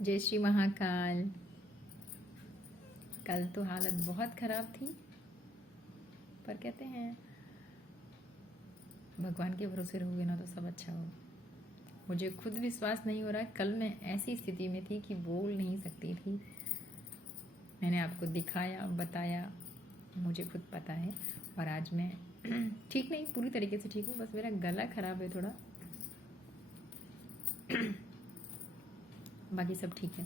जय श्री महाकाल। कल तो हालत बहुत खराब थी, पर कहते हैं भगवान के भरोसे रहोगे ना तो सब अच्छा हो। मुझे खुद विश्वास नहीं हो रहा। कल मैं ऐसी स्थिति में थी कि बोल नहीं सकती थी। मैंने आपको दिखाया, बताया, मुझे खुद पता है। और आज मैं ठीक नहीं, पूरी तरीके से ठीक हूँ, बस मेरा गला खराब है थोड़ा। बाकी सब ठीक है।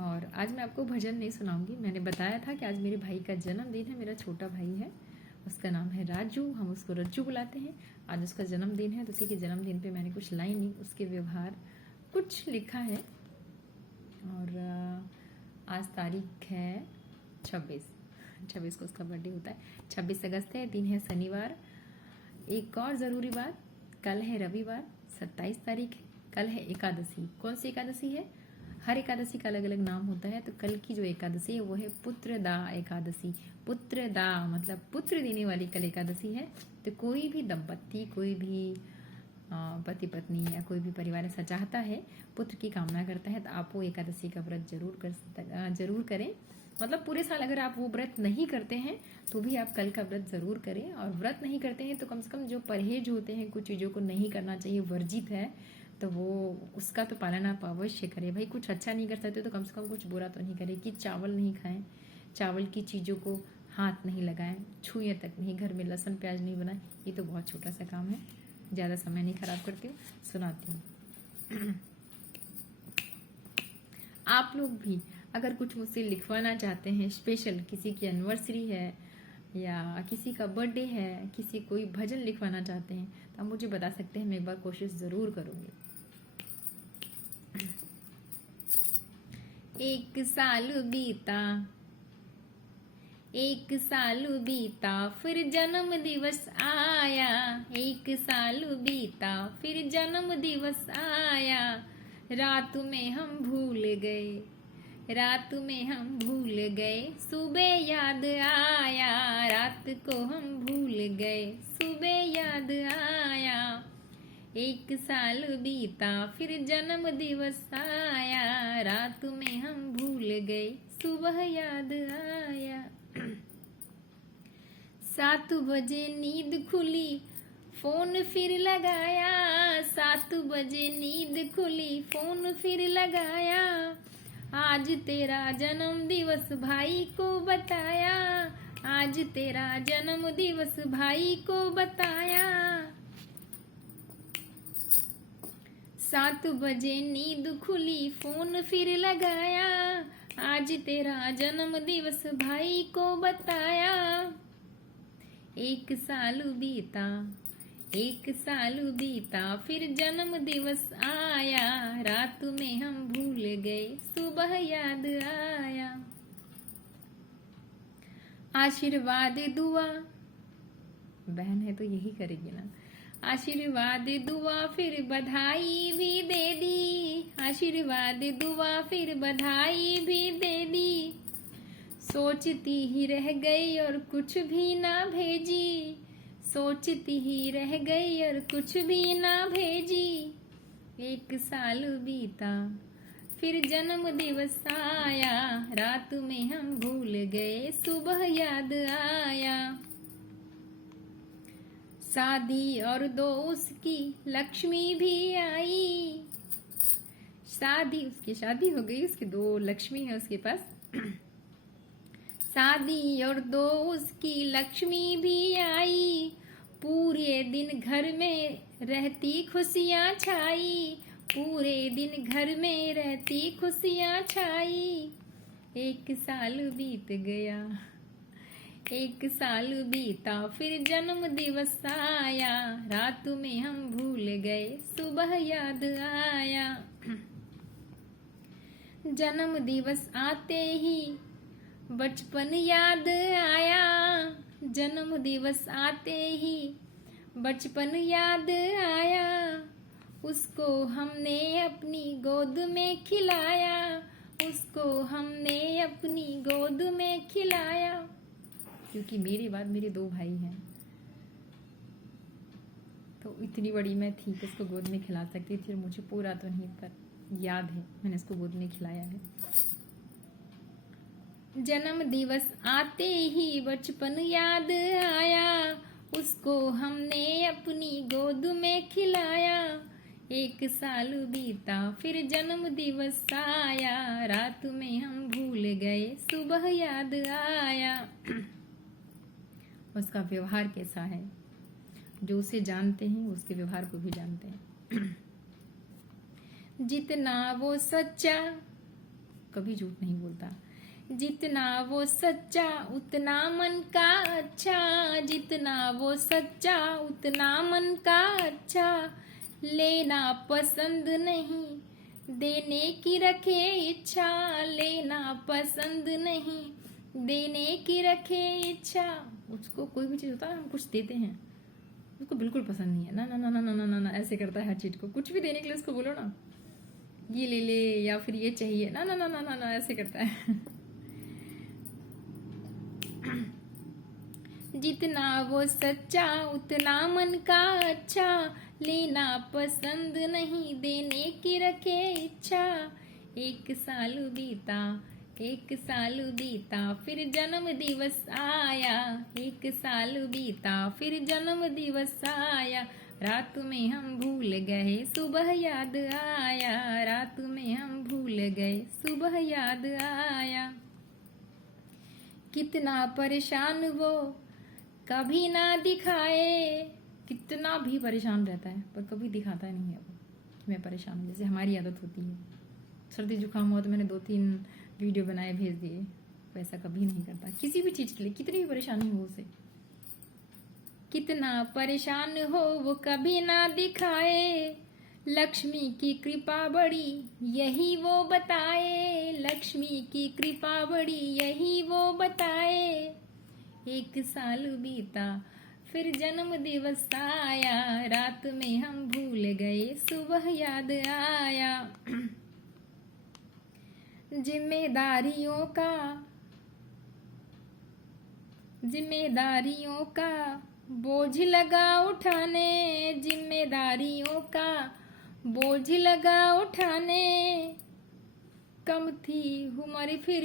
और आज मैं आपको भजन नहीं सुनाऊंगी। मैंने बताया था कि आज मेरे भाई का जन्मदिन है। मेरा छोटा भाई है, उसका नाम है राजू, हम उसको रज्जू बुलाते हैं। आज उसका जन्मदिन है, तो उसी के जन्मदिन पे मैंने कुछ लाइन नहीं, उसके व्यवहार कुछ लिखा है। और आज तारीख है 26 को उसका बर्थडे होता है। 26 अगस्त है, दिन है शनिवार। एक और ज़रूरी बात, कल है रविवार, 27 तारीख है। कल है एकादशी। कौन सी एकादशी है? हर एकादशी का अलग अलग नाम होता है। तो कल की जो एकादशी है वो है पुत्रदा एकादशी। पुत्रदा मतलब पुत्र देने वाली कल एकादशी है। तो कोई भी दंपत्ति, कोई भी पति पत्नी या कोई भी परिवार ऐसा चाहता है, पुत्र की कामना करता है, तो आप वो एकादशी का व्रत जरूर करें। मतलब पूरे साल अगर आप वो व्रत नहीं करते हैं तो भी आप कल का व्रत जरूर करें। और व्रत नहीं करते हैं तो कम से कम जो परहेज होते हैं, कुछ चीज़ों को नहीं करना चाहिए, वर्जित है, तो वो उसका तो पालन आप अवश्य करें। भाई कुछ अच्छा नहीं कर सकते तो कम से कम कुछ बुरा तो नहीं करें। कि चावल नहीं खाएं, चावल की चीज़ों को हाथ नहीं लगाएं, छुएं तक नहीं, घर में लहसुन प्याज नहीं बनाएं। ये तो बहुत छोटा सा काम है, ज़्यादा समय नहीं खराब करती हूँ, सुनाती हूँ। आप लोग भी अगर कुछ मुझसे लिखवाना चाहते हैं, स्पेशल किसी की एनिवर्सरी है या किसी का बर्थडे है, किसी कोई भजन लिखवाना चाहते हैं, तो आप मुझे बता सकते हैं। मैं एक बार कोशिश ज़रूर करूँगी। एक साल बीता फिर जन्म दिवस आया। एक साल बीता फिर जन्म दिवस आया। रात में हम भूल गए, सुबह याद आया। रात को हम भूल गए, सुबह याद आया। एक साल बीता फिर जन्म दिवस आया। रात में हम भूल गए, सुबह याद आया। 7 बजे नींद खुली, फोन फिर लगाया। 7 बजे नींद खुली, फोन फिर लगाया। आज तेरा जन्म दिवस भाई को बताया। आज तेरा जन्म दिवस भाई को बताया। 7 बजे नींद खुली, फोन फिर लगाया। आज तेरा जन्म दिवस भाई को बताया। एक साल बीता फिर जन्म दिवस आया। रात में हम भूल गए, सुबह याद आया। आशीर्वाद दुआ, बहन है तो यही करेगी ना। आशीर्वाद दुआ फिर बधाई भी दे दी। आशीर्वाद दुआ फिर बधाई भी दे दी। सोचती ही रह गई और कुछ भी ना भेजी। सोचती ही रह गई और कुछ भी ना भेजी। एक साल बीता फिर जन्म दिवस आया। रात में हम भूल गए, सुबह याद आया। शादी और दोस्त की लक्ष्मी भी आई। उसकी शादी हो गई, उसकी 2 लक्ष्मी है उसके पास। शादी और दोस्त की लक्ष्मी भी आई। पूरे दिन घर में रहती खुशियाँ छाई। पूरे दिन घर में रहती खुशियाँ छाई। एक साल बीत गया, एक साल बीता फिर जन्म दिवस आया। रात में हम भूल गए, सुबह याद आया। जन्म दिवस आते ही बचपन याद आया। जन्म दिवस आते ही बचपन याद आया। उसको हमने अपनी गोद में खिलाया। उसको हमने अपनी गोद में खिलाया। क्योंकि मेरे बाद मेरे 2 भाई हैं, तो इतनी बड़ी मैं थी कि उसको गोद में खिला सकती थी। और मुझे पूरा तो नहीं, पर याद है, मैंने इसको गोद में खिलाया है। जन्म दिवस आते ही बचपन याद आया, उसको हमने अपनी गोद में खिलाया। 1 साल बीता फिर जन्म दिवस आया, रात में हम भूल गए सुबह याद आया। उसका व्यवहार कैसा है, जो उसे जानते हैं उसके व्यवहार को भी जानते हैं। जितना वो सच्चा, कभी झूठ नहीं बोलता, जितना वो सच्चा उतना मन का अच्छा, जितना वो सच्चा उतना मन का अच्छा। लेना पसंद नहीं देने की रखे इच्छा, लेना पसंद नहीं देने की रखे इच्छा। उसको कोई भी चीज होता है हम कुछ देते हैं, उसको बिल्कुल पसंद नहीं है, ना ना ना ना ना ना ना, ऐसे करता है हर चीज को। कुछ भी देने के लिए उसको बोलो ना ये ले ले या फिर ये चाहिए, ना ना ना ना ना ना, ऐसे करता है। जितना वो सच्चा उतना मन का अच्छा, लेना पसंद नहीं देने की रखे इच्छा। 1 साल बीता 1 साल बीता फिर जन्म दिवस आया, 1 साल बीता फिर जन्म दिवस आया। रात में हम भूल गए सुबह याद आया, रात में हम भूल गए सुबह याद आया। कितना परेशान वो कभी ना दिखाए, कितना भी परेशान रहता है पर कभी दिखाता नहीं है वो कि मैं परेशान हूं। जैसे हमारी आदत होती है, सर्दी जुकाम हुआ तो मैंने 2-3 वीडियो बनाए भेज दिए, वैसा कभी नहीं करता किसी भी चीज के लिए, कितनी भी परेशानी हो उसे। कितना परेशान हो वो कभी ना दिखाए, लक्ष्मी की कृपा बड़ी यही वो बताए, लक्ष्मी की कृपा बड़ी यही वो बताए। 1 साल बीता फिर जन्म दिवस आया, रात में हम भूल गए सुबह याद आया। जिम्मेदारियों का बोझ लगा उठाने, जिम्मेदारियों का बोझ लगा उठाने। कम थी उम्र फिर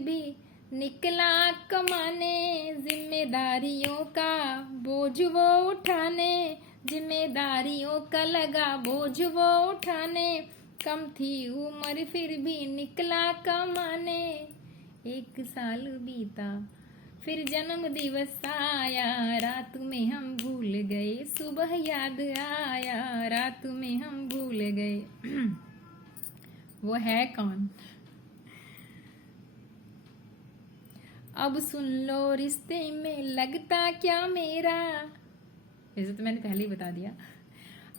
भी निकला कमाने, जिम्मेदारियों का बोझ वो उठाने, जिम्मेदारियों का लगा बोझ वो उठाने। कम थी उम्र फिर भी निकला कमाने। 1 साल बीता फिर जन्म दिवस आया, रात में हम भूल गए सुबह याद आया, रात में हम भूल गए। वो है कौन? अब सुन लो रिश्ते में लगता क्या मेरा, वैसे तो मैंने पहले ही बता दिया।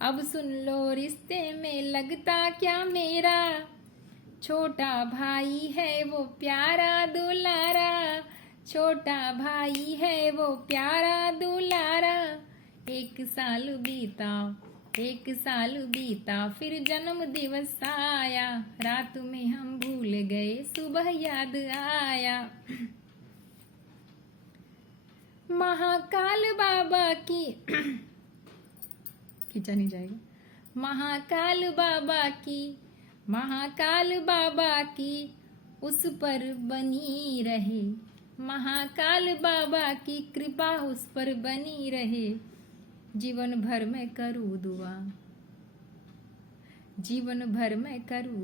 अब सुन लो रिश्ते में लगता क्या मेरा, छोटा भाई है वो प्यारा दुलारा, छोटा भाई है वो प्यारा दुलारा। 1 साल बीता फिर जन्म दिवस आया, रात में हम भूल गए सुबह याद आया। महाकाल बाबा की खींचा नहीं जाएगा। महाकाल बाबा की उस पर बनी रहे, महाकाल बाबा की कृपा उस पर बनी रहे। जीवन भर में करूँ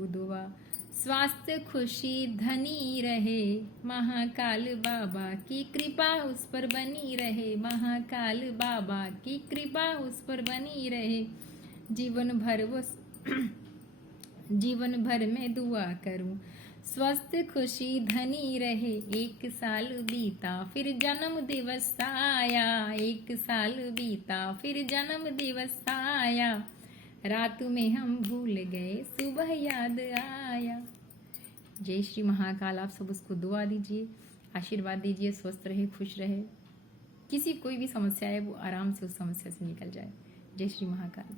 दुआ, स्वास्थ्य खुशी धनी रहे। महाकाल बाबा की कृपा उस पर बनी रहे, महाकाल बाबा की कृपा उस पर बनी रहे। जीवन भर में दुआ करूं, स्वस्थ खुशी धनी रहे। 1 साल बीता फिर जन्म दिवस आया, 1 साल बीता फिर जन्म दिवस आया। रात में हम भूल गए सुबह याद आया। जय श्री महाकाल। आप सब उसको दुआ दीजिए, आशीर्वाद दीजिए, स्वस्थ रहे, खुश रहे। किसी कोई भी समस्या है वो आराम से उस समस्या से निकल जाए। जय श्री महाकाल।